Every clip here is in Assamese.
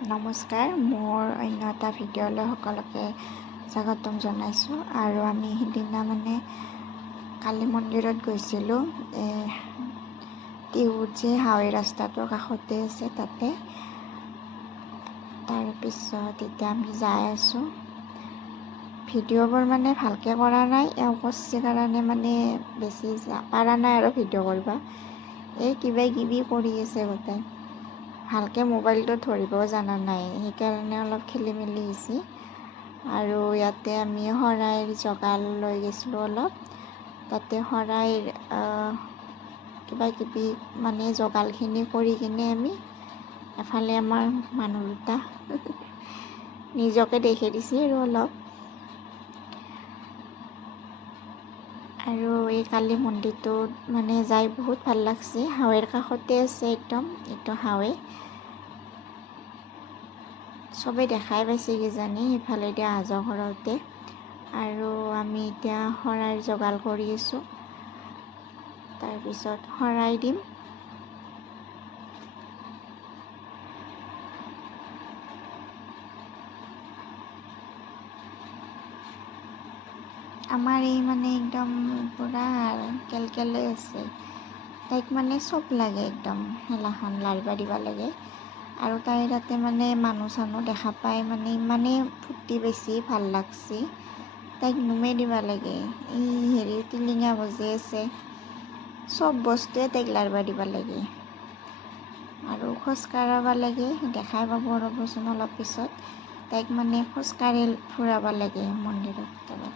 নমস্কাৰ, মোৰ অন্য এটা ভিডিঅ'লৈ সকলোকে স্বাগতম জনাইছোঁ। আৰু আমি সিদিনা কালী মন্দিৰত গৈছিলোঁ। টিহুত যে হাৱৈ ৰাস্তাটোৰ কাষতে আছে তাতে। তাৰপিছত এতিয়া আমি যাই আছোঁ। ভিডিঅ'বোৰ ভালকৈ কৰা নাই, এওঁ কৰছে কাৰণে বেছি পাৰা নাই আৰু ভিডিঅ' কৰিব। এই কিবা কিবি কৰি আছে গোটাই। ভালকৈ মোবাইলটো ধৰিব জানা নাই, সেইকাৰণে অলপ খেলি মেলি হৈছে। আৰু ইয়াতে আমি শৰাইৰ জগাল লৈ গৈছিলোঁ অলপ। তাতে শৰাইৰ কিবা কিবি জগালখিনি কৰি কিনে আমি এফালে আমাৰ মানুহ দুটা নিজকে দেখি দিছে আৰু অলপ। আৰু এই কালী মন্দিৰটোত যাই বহুত ভাল লাগছে। হাৱৈৰ কাষতে আছে একদম, এইটো হাৱৈ। চবেই দেখাই পাইছে কিজানি সিফালেদি অহা যোৱা কৰোঁতে। আৰু আমি এতিয়া শৰাইৰ জগাল কৰি আছোঁ। তাৰপিছত শৰাই দিম। আমাৰ এই একদম পূৰা কেলকেলে আছে। তাইক চব লাগে, একদম মেলাখন লাৰিব দিব লাগে। আৰু তাই তাতে মানুহ চানুহ দেখা পাই ইমানেই ফূৰ্তি পাইছে, ভাল লাগছে। তাইক নুমে দিব লাগে। এই টিলিঙা বজি আছে, চব বস্তুৱে তাইক লাৰিব দিব লাগে। আৰু খোজ কাঢ়াব লাগে, দেখাই পাব ৰ'বচোন অলপ পিছত। তাইক খোজকাঢ়ি ফুৰাব লাগে মন্দিৰৰ ভিতৰত।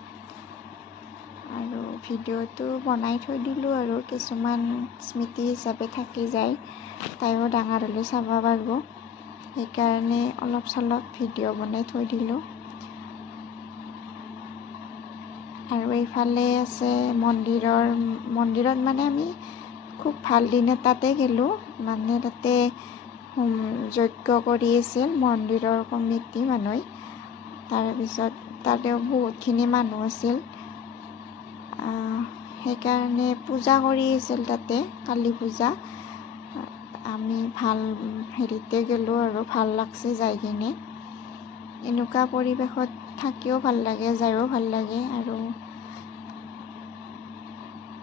আৰু ভিডিঅ'টো বনাই থৈ দিলোঁ, আৰু কিছুমান স্মৃতি হিচাপে থাকি যায়। তাইও ডাঙৰ হ'লে চাব পাৰিব, সেইকাৰণে অলপ চলপ ভিডিঅ' বনাই থৈ দিলোঁ। আৰু এইফালে আছে মন্দিৰত আমি খুব ভাল দিন এটাতে গ'লোঁ। তাতে যজ্ঞ কৰি আছিল মন্দিৰৰ কমিটি মানুহে। তাৰপিছত তাতেও বহুতখিনি মানুহ আছিল। সেইকাৰণে পূজা কৰি আছিল তাতে, কালী পূজা। আমি ভাল হেৰিতে গ'লোঁ আৰু ভাল লাগছে যাই কিনে। এনেকুৱা পৰিৱেশত থাকিও ভাল লাগে, যায়ো ভাল লাগে। আৰু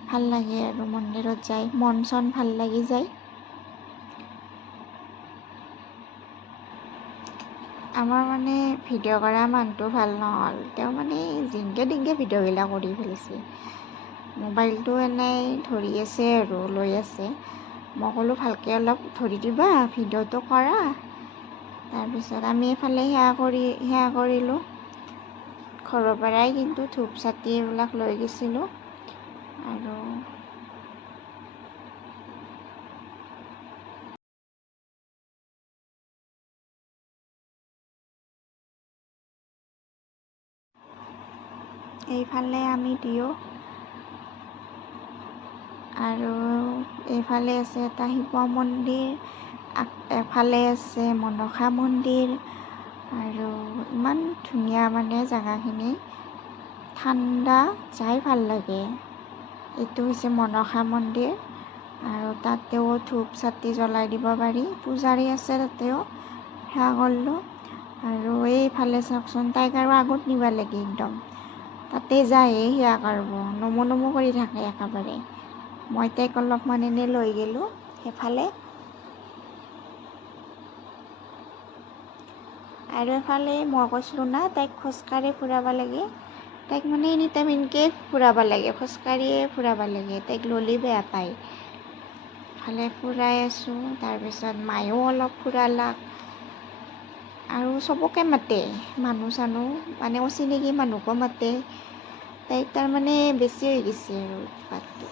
ভাল লাগে আৰু মন্দিৰত যাই মন চন ভাল লাগি যায়। আমাৰ ভিডিঅ' কৰা মানুহটো ভাল নহ'ল। তেওঁ জিংকে দিংকে ভিডিঅ'বিলাক কৰি ফেলিছে। মোবাইলটো এনেই ধৰি আছে আৰু লৈ আছে। মই ক'লোঁ ভালকৈ অলপ ধৰি দিবা, ভিডিঅ'টো কৰা। তাৰপিছত আমি এইফালে সেৱা কৰিলোঁ। ঘৰৰ পৰাই কিন্তু ধূপ চাতি এইবিলাক লৈ গৈছিলোঁ। আৰু এইফালে আমি দিওঁ। আৰু এইফালে আছে এটা শিৱ মন্দিৰ, এফালে আছে মনসা মন্দিৰ। আৰু ইমান ধুনীয়া জেগাখিনি, ঠাণ্ডা, যাই ভাল লাগে। এইটো হৈছে মনসা মন্দিৰ। আৰু তাতেও ধূপ চাতি জ্বলাই দিব পাৰি, পূজাৰী আছে তাতেও, সেৱা কৰিলোঁ। আৰু এইফালে চাওকচোন, তাইক আৰু আগত নিব লাগে একদম। তাতে যায়হে সেৱা কৰিব, নমো কৰি থাকে একেবাৰে। মই তাইক অলপমান এনেই লৈ গ'লোঁ সেইফালে। আৰু এফালে মই কৈছিলোঁ না, তাইক খোজকাঢ়ি ফুৰাব লাগে। তাইক এনি টাইম এনেকৈ ফুৰাব লাগে, খোজকাঢ়িয়ে ফুৰাব লাগে। তাইক ল'লে বেয়া পায়। ইফালে ফুৰাই আছোঁ। তাৰপিছত মায়েও অলপ ফুৰালাক। আৰু চবকে মাতে, মানুহ চানুহ অচিনাকি মানুহকো মাতে। তাইক বেছি হৈ গৈছে আৰু উৎপাতটো।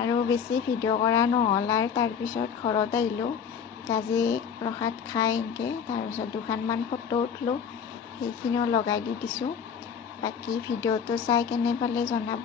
আৰু বেছি ভিডিঅ' কৰা নহ'ল। আৰু তাৰপিছত ঘৰত আহিলোঁ, গাজি প্ৰসাদ খাই এনেকৈ। তাৰপিছত দুখনমান ফটো উঠিলোঁ, সেইখিনিও লগাই দি দিছোঁ। বাকী ভিডিঅ'টো চাই কেনে পালে জনাব।